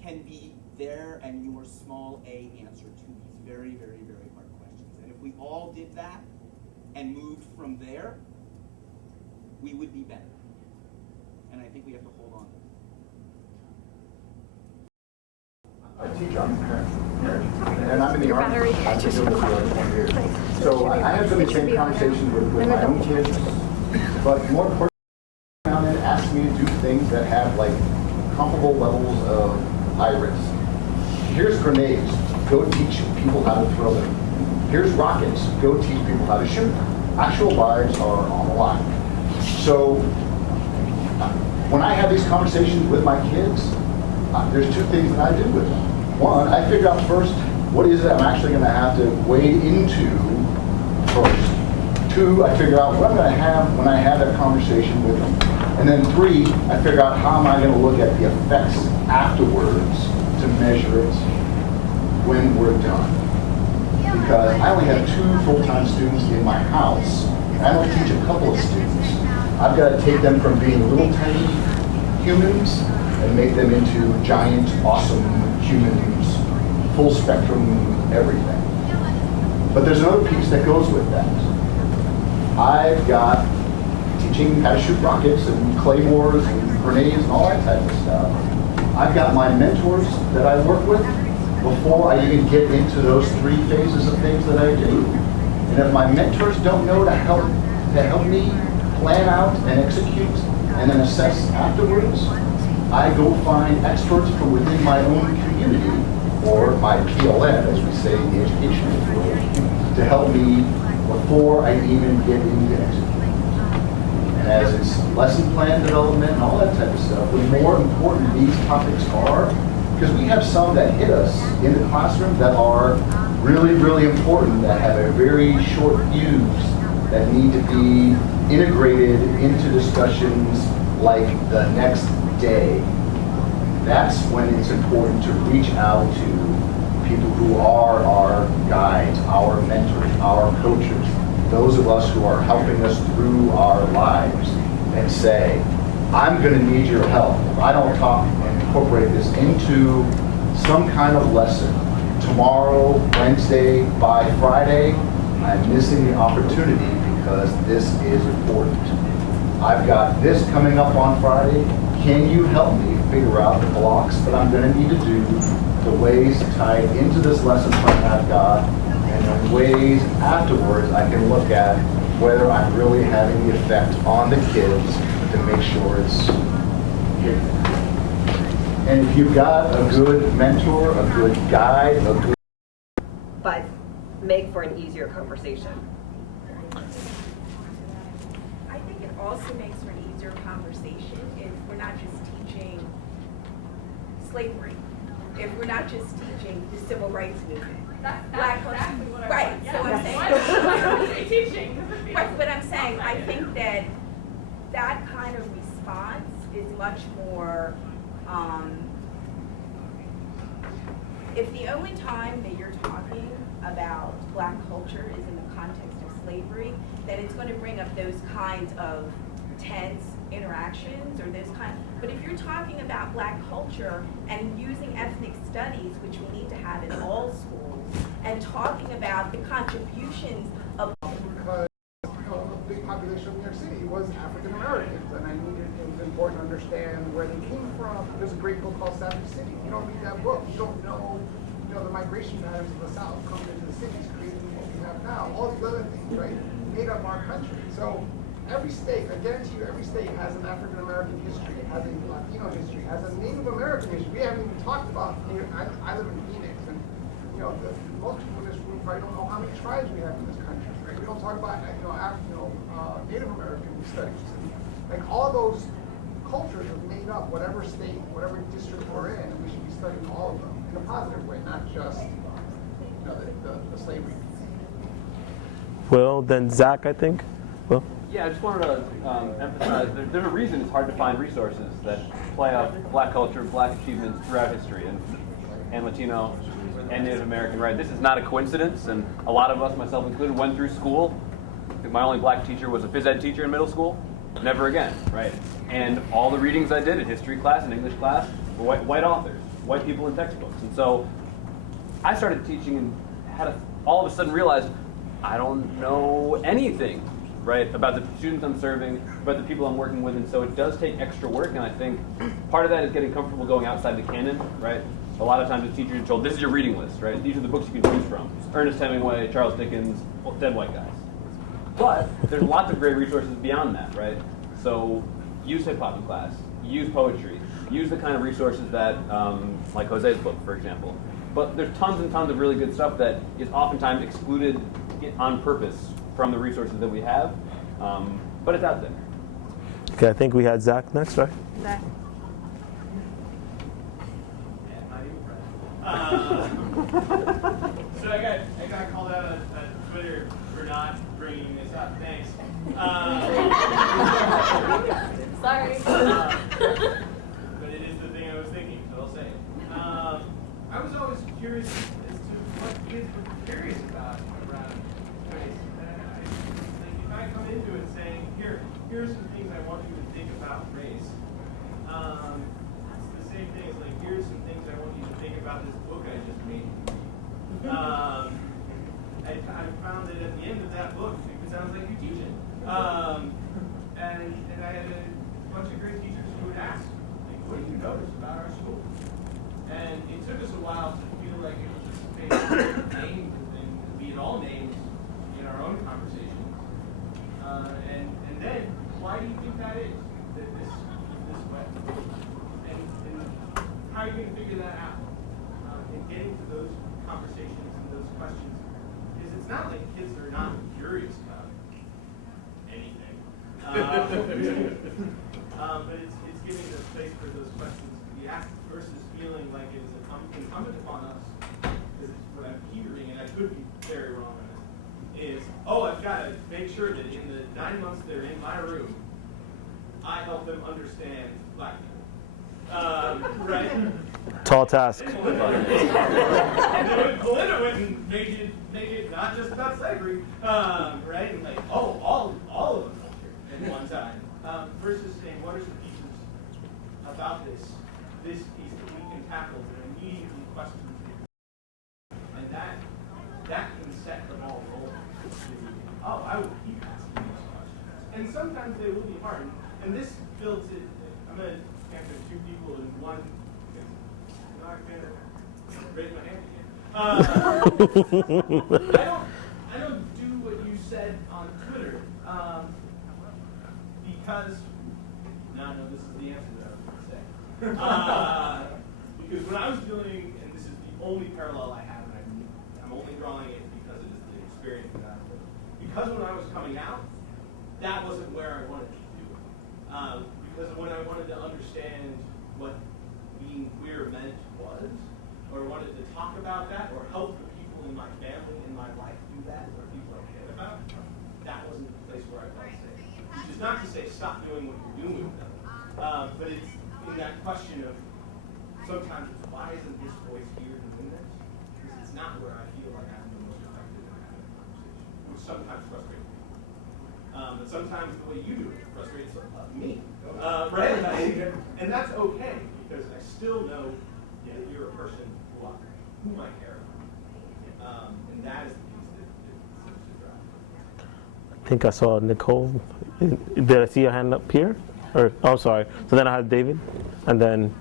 can be their and your small a answer to these very, very, very hard questions. And if we all did that and moved from there, we would be better. And I think we have to hold on to I teach entrepreneurship, and I'm in the Army. I've been doing this for 20 years. So I have some of the same conversations with my own kids, but more importantly, around it asks me to do things that have like comparable levels of high risk. Here's grenades, go teach people how to throw them. Here's rockets, go teach people how to shoot them. Actual lives are on the line. So when I have these conversations with my kids, there's 2 things that I do with them. 1, I figure out first, what is it I'm actually going to have to wade into first. 2, I figure out what I'm going to have when I have that conversation with them. And then 3, I figure out how am I going to look at the effects afterwards to measure it when we're done. Because I only have 2 full-time students in my house, and I only teach a couple of students. I've got to take them from being little tiny humans and make them into giant, awesome humans, full spectrum, everything. But there's another piece that goes with that. I've got teaching how to shoot rockets and claymores and grenades and all that type of stuff. I've got my mentors that I work with before I even get into those 3 phases of things that I do. And if my mentors don't know to help me plan out and execute and then assess afterwards, I go find experts from within my own community, or my PLN, as we say in the educational world, to help me before I even get into executing. And as it's lesson plan development and all that type of stuff, the more important these topics are, because we have some that hit us in the classroom that are really, really important, that have a very short fuse, that need to be integrated into discussions like the next day. That's when it's important to reach out to people who are our guides, our mentors, our coaches, those of us who are helping us through our lives, and say, I'm going to need your help. If I don't talk and incorporate this into some kind of lesson tomorrow, Wednesday, by Friday, I'm missing the opportunity because this is important. I've got this coming up on Friday. Can you help me figure out the blocks that I'm going to need to do, the ways to tie it into this lesson plan I've got, and the ways afterwards I can look at whether I'm really having the effect on the kids to make sure it's hitting. And if you've got a good mentor, a good guide, a good... But make for an easier conversation. I think it also makes for an easier conversation if we're not just teaching slavery, if we're not just teaching the civil rights movement. That's exactly what I right. want. So I'm saying, Why are we teaching? right, but I'm saying I think that that kind of response is much more. If the only time that you're talking about Black culture is in the context of slavery, then it's going to bring up those kinds of tense interactions or those kinds. But if you're talking about Black culture and using ethnic studies, which we need to have in all schools, and talking about the contributions of because a big population of New York City was African Americans, and it was important to understand where they came from. There's a great book called Savage City. You don't read that book, you don't know, the migration patterns of the South coming into the cities, creating what we have now. All these other things, right, made up our country. So every state, I guarantee you, every state has an African American history, has a Latino history, has a Native American history. We haven't even talked about. I live in Phoenix, and most people in this room probably don't know how many tribes we have in this country. Right? We don't talk about Native American studies, and like all those cultures have made up whatever state, whatever district we're in, and we should be studying all of them in a positive way, not just the slavery. Well, then Zach, I think. Well. Yeah, I just wanted to emphasize there's a reason it's hard to find resources that play off Black culture, Black achievements throughout history, and Latino and Native American, right? This is not a coincidence, and a lot of us, myself included, went through school. I think my only Black teacher was a phys ed teacher in middle school. Never again, right? And all the readings I did in history class and English class were white authors, white people in textbooks. And so I started teaching and all of a sudden realized I don't know anything, right, about the students I'm serving, about the people I'm working with, and so it does take extra work, and I think part of that is getting comfortable going outside the canon, right? A lot of times as teachers are told, this is your reading list, right? These are the books you can choose from. Ernest Hemingway, Charles Dickens, dead white guys. But there's lots of great resources beyond that, right? So use hip hop in class, use poetry, use the kind of resources that, like Jose's book, for example. But there's tons and tons of really good stuff that is oftentimes excluded on purpose from the resources that we have, but it's out there. Okay, I think we had Zach next, right? Zach. So I got called out on Twitter for not bringing this up. Thanks. Sorry. But it is the thing I was thinking, so I'll say it. I was always curious as to what kids were curious about around race. If I come into it saying, here's some things I want you to think about race. It's the same thing as like, here's some things I want you to think about this book I just made. I found that at the end of that book, it sounds like you teach it. And I had a bunch of great teachers who would ask, like, what do you notice about our school? And it took us a while to feel like it's not like kids are not curious about anything. But it's giving the space for those questions to be asked versus feeling like it is incumbent upon us, because what I'm hearing, and I could be very wrong on this, is, oh, I've got to make sure that in the 9 months they're in my room, I help them understand black people. Right? Tall task. And Belinda went and made it not just about slavery, right? And like, oh, all of them at one time. Versus saying, what are some pieces about this piece that we can tackle that are immediately questions? And that can set the ball rolling. Oh, I will keep asking these questions. And sometimes they will be hard. And this builds it. I'm going to answer two people in one. I'm not going to raise my hand again. I don't do what you said on Twitter because no, this is the answer that I was going to say. Because when I was doing, and this is the only parallel I have, and I'm only drawing it because it is the experience that I've lived. Because when I was coming out, that wasn't where I wanted to do it. Because when I wanted to understand what being queer meant was, or wanted to talk about that, or help the people in my family, in my life do that, or people I cared about, that wasn't the place where I felt safe. Which is not to say stop doing what you're doing with them, but it's in that question of sometimes it's why isn't this voice here doing this? Because it's not where I feel like I'm the most effective in having a conversation, which sometimes frustrates me. But sometimes the way you do it frustrates me, right? And that's okay, because I still know that you're a person whom I care about. And that is the piece that seems to drive. I think I saw Nicole. Did I see your hand up here? Or, oh, sorry. So then I had David, and then.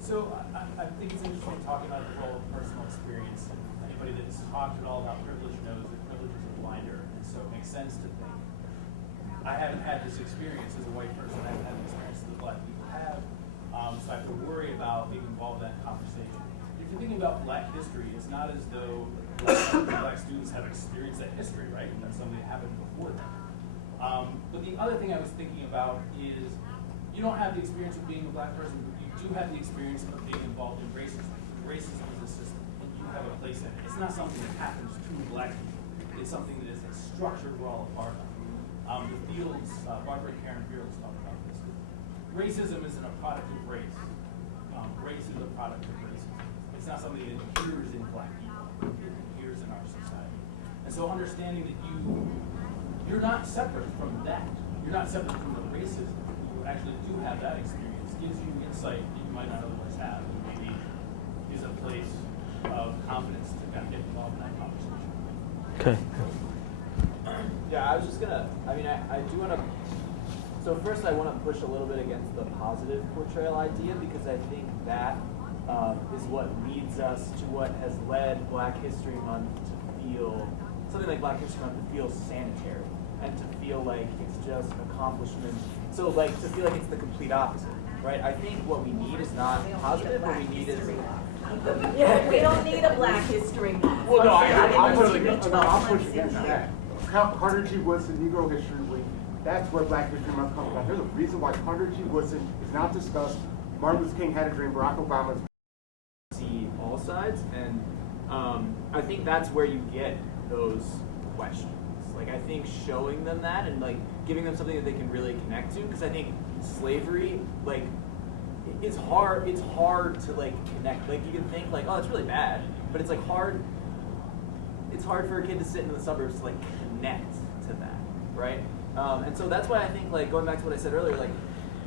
So I think it's interesting talking about the role of personal experience. Anybody that's talked at all about privilege knows that privilege is a blinder, and so it makes sense to think. I haven't had this experience as a white person. I haven't had the experience that black people have, so I have to worry about being involved in that conversation. If you're thinking about black history, it's not as though black students have experienced that history, right? That's something that happened before them. But the other thing I was thinking about is you don't have the experience of being a black person, but you do have the experience of being involved in racism. Racism is a system, and you have a place in it. It's not something that happens to black people. It's something that is a structure we're all a part of. The Fields, Barbara and Karen Fields talk about this. Racism isn't a product of race. Race is a product of racism. It's not something that appears in black people. It appears in our society. And so understanding that you're not separate from that. You're not separate from the racism. You actually do have that experience. Gives you insight that you might not otherwise have. Maybe is a place of confidence to kind of get involved in that conversation. Okay. Yeah, I was just gonna, I do want to, so first I want to push a little bit against the positive portrayal idea, because I think that is what leads us to what has led Black History Month to feel, something like Black History Month to feel sanitary, and to feel like it's just accomplishment, so like to feel like it's the complete opposite, right? I think what we need is not positive, what we need is... Yeah, we don't need a Black History Month. Well, no, I'll push against that. Carter G. Woodson, Negro History Week, that's where Black History Month comes from. There's a reason why Carter G. Woodson is not discussed. Martin Luther King had a dream, Barack Obama's. See all sides, and I think that's where you get those questions. Like, I think showing them that and like giving them something that they can really connect to, because I think slavery, like, it's hard to like connect. Like, you can think like, oh, it's really bad, but it's like hard. It's hard for a kid to sit in the suburbs to like connect to that, right? And so that's why I think, like, going back to what I said earlier, like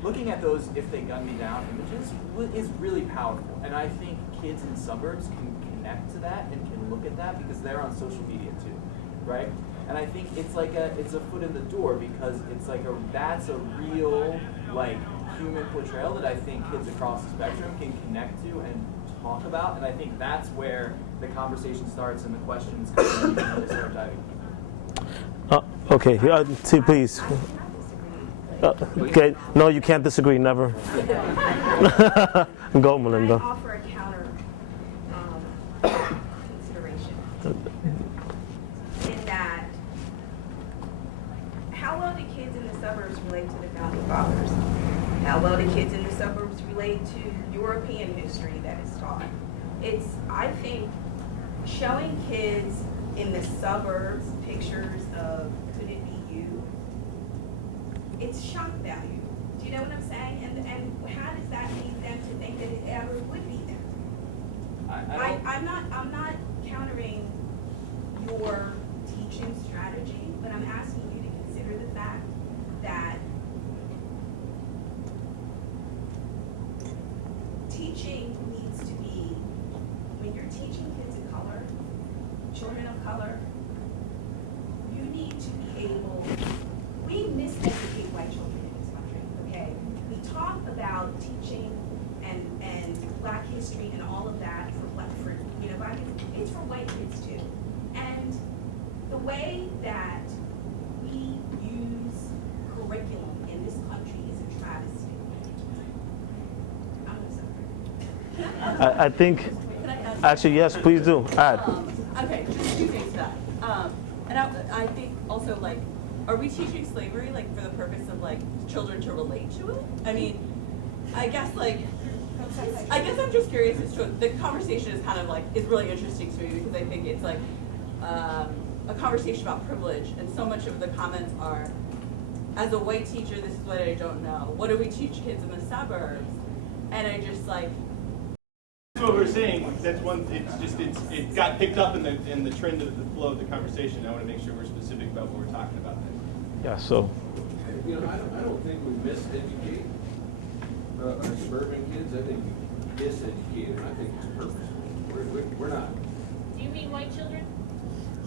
looking at those "if they gun me down" images is really powerful. And I think kids in suburbs can connect to that and can look at that because they're on social media too, right? And I think it's like it's a foot in the door, because it's like that's a real like human portrayal that I think kids across the spectrum can connect to and talk about. And I think that's where the conversation starts and the questions come and really start diving. Okay, see, please. Okay, no, you can't disagree, never. Go, Melinda. I offer a counter consideration. suburbs relate to the founding fathers? How well do kids in the suburbs relate to European history that is taught? I think, showing kids in the suburbs pictures of could it be you, it's shock value. Do you know what I'm saying? And how does that lead them to think that it ever would be them? I'm not countering your teaching strategy, but I'm asking you to consider the fact that teaching needs to be, when you're teaching kids of color, children of color, you need to be able, we miseducate white children in this country, okay? We talk about teaching and black history and all of that for black kids, it's for white kids too. And the way that we use curriculum in this country is a travesty. I'm sorry. I think, Can I add actually, yes, please do. Add. Okay, just two things to that. And I think also, like, are we teaching slavery, like, for the purpose of, like, children to relate to it? I mean, I guess I'm just curious as to, the conversation is kind of like, is really interesting to me because I think it's like a conversation about privilege, and so much of the comments are, as a white teacher, this is what I don't know. What do we teach kids in the suburbs? And I just like, that's what we're saying. That's one. It got picked up in the trend of the flow of the conversation. I want to make sure we're specific about what we're talking about there. Yeah. So. You know, I don't think we miseducate our suburban kids. I think we diseducate them. I think it's purposeful. We're not. Do you mean white children?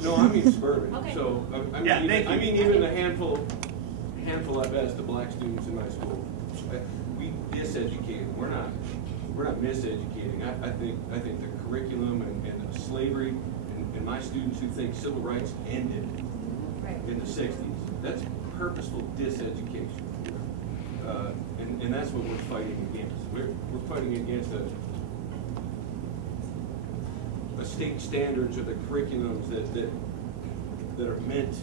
No, I mean suburban. Okay. So I mean even a handful at best of black students in my school. We diseducate them. We're not miseducating. I think the curriculum and the slavery and my students who think civil rights ended in the 60s. That's purposeful diseducation. And that's what we're fighting against. We're fighting against a state standards or the curriculums that are meant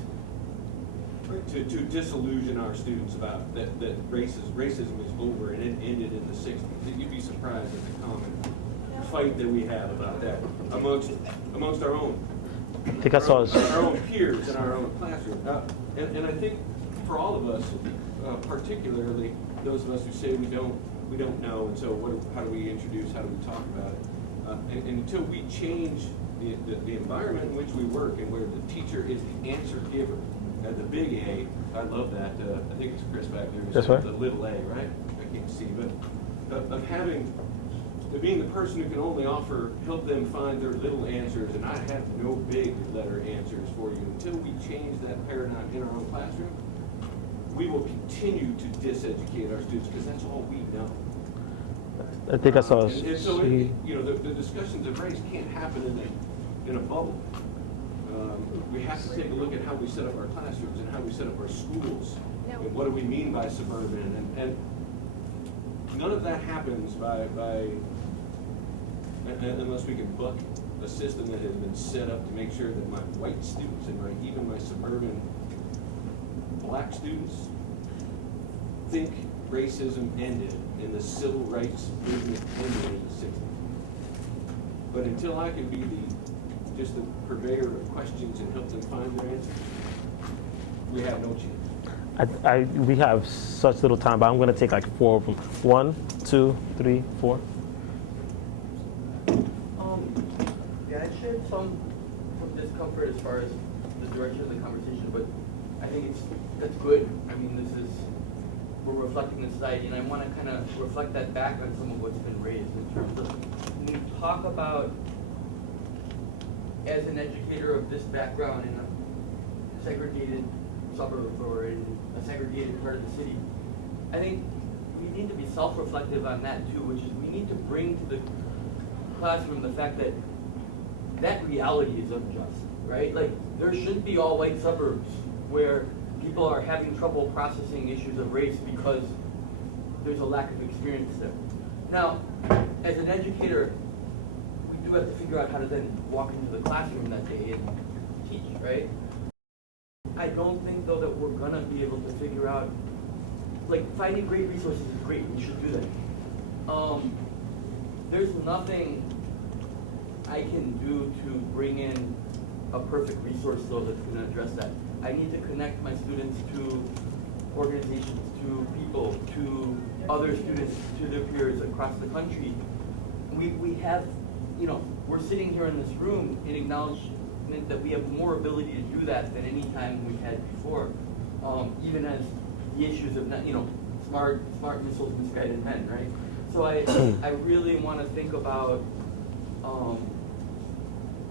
to disillusion our students about that racism is over and it ended in the 60s. You'd be surprised at the common fight that we have about that amongst our own. I think I saw our own peers in our own classroom. And I think for all of us, particularly those of us who say we don't know, and so how do we introduce, how do we talk about it? And until we change the environment in which we work and where the teacher is the answer giver, the big A, I love that. I think it's Chris back there. That's right. The little A, right? I can't see, but of being the person who can only help them find their little answers, and I have no big letter answers for you. Until we change that paradigm in our own classroom, we will continue to diseducate our students because that's all we know. I think I saw. And so, the discussions of race can't happen in a bubble. We have to take a look at how we set up our classrooms and how we set up our schools. And what do we mean by suburban? And none of that happens unless we can buck a system that has been set up to make sure that my white students and even my suburban black students think racism ended and the civil rights movement ended in the 60s. But until I can be just the purveyor of questions and help them find their answers, we have no chance. We have such little time, but I'm going to take like 4 of them. 1, 2, 3, 4. Yeah, I shared some discomfort as far as the direction of the conversation, but I think that's good. I mean, we're reflecting the society, and I want to kind of reflect that back on some of what's been raised in terms of when you talk about, as an educator of this background in a segregated suburb or in a segregated part of the city, I think we need to be self-reflective on that too, which is we need to bring to the classroom the fact that reality is unjust, right? Like, there shouldn't be all white suburbs where people are having trouble processing issues of race because there's a lack of experience there. Now, as an educator, we do have to figure out how to then walk into the classroom that day and teach, right? I don't think though that we're gonna be able to figure out, like, finding great resources is great, we should do that. There's nothing I can do to bring in a perfect resource though that's gonna address that. I need to connect my students to organizations, to people, to other students, to their peers across the country. We have, you know, we're sitting here in this room in acknowledgement that we have more ability to do that than any time we've had before. Even as the issues of, you know, smart missiles, misguided men, right? So I really want to think about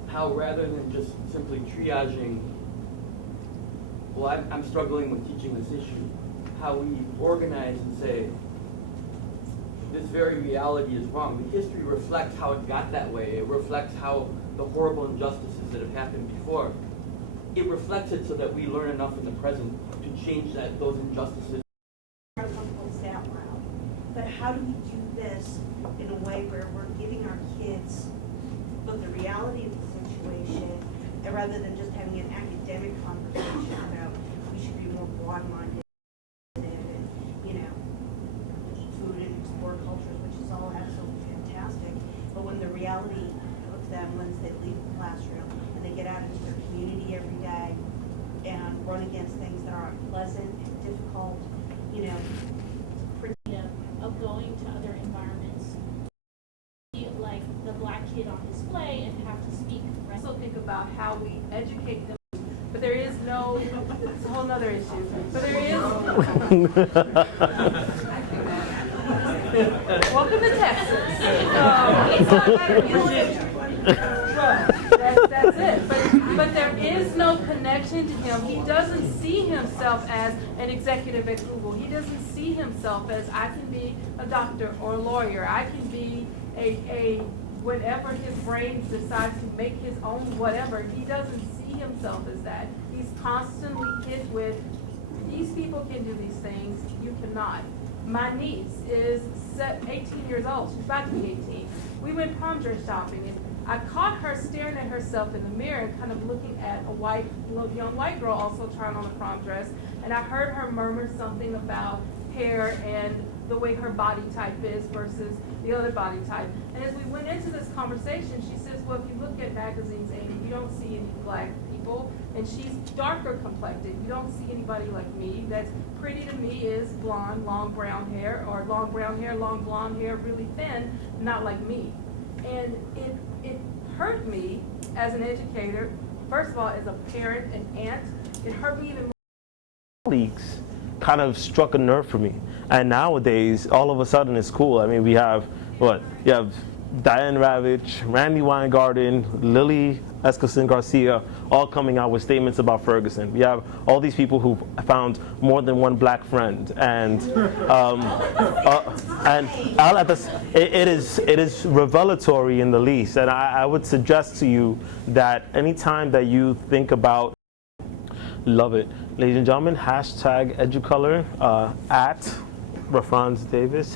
how rather than just simply triaging, well, I'm struggling with teaching this issue, how we organize and say, this very reality is wrong. The history reflects how it got that way. It reflects how the horrible injustices that have happened before. It reflects it so that we learn enough in the present to change those injustices. Out loud. But how do we do this in a way where we're giving our kids both the reality of the situation, and rather than just having an academic conversation about we should be more broad-minded and, you know, eat food and explore cultures, which is all absolutely fantastic. But when the reality of them, once they leave the classroom and they get out into their community every day and run against things that are unpleasant and difficult, you know, of going to other environments, like the black kid on display, and have to speak. I also think about how we educate them, but there is no, it's a whole nother issue, but there is, welcome to Texas. That's it, but there is no connection to him. He doesn't see himself as an executive at Google. He doesn't see himself as, I can be a doctor or a lawyer. I can be a whatever his brain decides to make his own whatever. He doesn't see himself as that. He's constantly hit with, these people can do these things, you cannot. My niece is 18 years old. She's about to be 18. We went prom dress shopping, and I caught her staring at herself in the mirror and kind of looking at a young white girl also trying on a prom dress, and I heard her murmur something about hair and the way her body type is versus the other body type. And as we went into this conversation, she says, well, if you look at magazines, Amy, you don't see any black people, and she's darker complected. You don't see anybody like me. That's pretty to me is blonde, long brown hair, or long brown hair, long blonde hair, really thin, not like me. And it hurt me as an educator, first of all, as a parent, an aunt. It hurt me even more. Colleagues kind of struck a nerve for me. And nowadays, all of a sudden, it's cool. I mean, we have, what? You have Diane Ravitch, Randy Weingarten, Lily Eskelsen Garcia, all coming out with statements about Ferguson. We have all these people who found more than one black friend, and it is revelatory in the least. And I would suggest to you that anytime that you think about, love it, ladies and gentlemen, hashtag EduColor at Rafranz Davis.